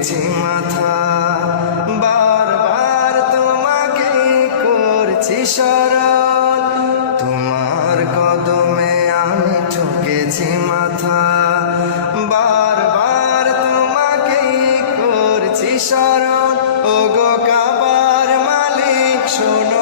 ঠুকেছি মাথা, বারবার তোমাকে করছি স্মরণ, তোমার কদমে আমি ঠুকেছি মাথা, বারবার তোমাকে করছি স্মরণ। ওগো কাবার মালিক শোনো